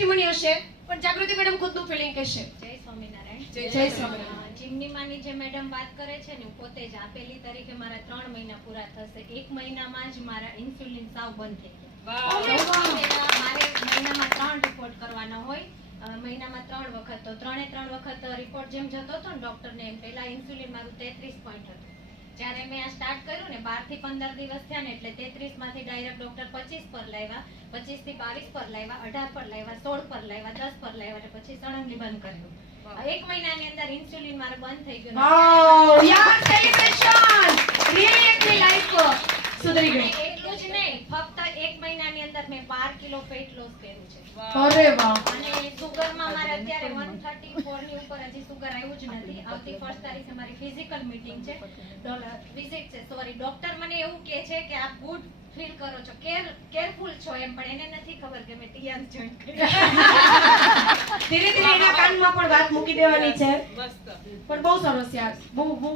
ટેસ્ટિમોની હશે, પણ જાગૃતિ madam ખુદનું feeling કહેશે. જય સ્વામિનારાયણ. જય સ્વામિનારાયણ. જીમની માની જે મેડમ વાત કરે છે ને, પોતે જ આપેલી તારીખે મારા 3 મહિના પૂરા થશે. 1 મહિનામાં જ મારા ઇન્સ્યુલિન સાવ બંધ થઈ ગયા. મારે મહિનામાં 3 રિપોર્ટ કરવાના હોય, મહિનામાં 3 વખત. તો 3 વખત રિપોર્ટ જેમ જતો હતો ને ડોક્ટરને, એમ પહેલા ઇન્સ્યુલિન મારું 33 પોઈન્ટ હતું. જ્યારે મેં આ સ્ટાર્ટ કર્યું ને 12 થી 15 દિવસ થયા ને, એટલે 33 માંથી ડાયરેક્ટ ડોક્ટર 25 પર લાવ્યા, 25 થી 22 પર લાવ્યા, 18 પર લાવ્યા, 16 પર લાવ્યા, 10 પર લાવ્યા, અને પછી સડનલી બંધ કર્યું. 1 મહિનાની અંદર ઇન્સ્યુલિન મારે બંધ થઈ ગયું. વાવ યાર, સેલિબ્રેશન. રીલી એકની લાઈફ સુધરી ગઈ. એટલું જ નહીં, ફક્ત 1 મહિનાની અંદર મેં 12 કિલો ફેટ લોસ કર્યું છે. અરે વાહ. અને સુગરમાં મારે અત્યારે 134 ની ઉપર હજી સુગર આવ્યું જ નથી. આવતી 1 તારીખે મારી ફિઝિકલ મીટિંગ છે, વિઝિટ છે, સોરી. ડોક્ટર મને એવું કહે છે કે આપ ગુડ ફીલ કરો છો, કેરફુલ છો એમ, પણ એને નથી ખબર કે મેં ટીઆર જોઈન કરી. ધીરે ધીરે એના કાનમાં પણ વાત મૂકી દેવાની છે. પણ બહુ સરસ યાર, બહુ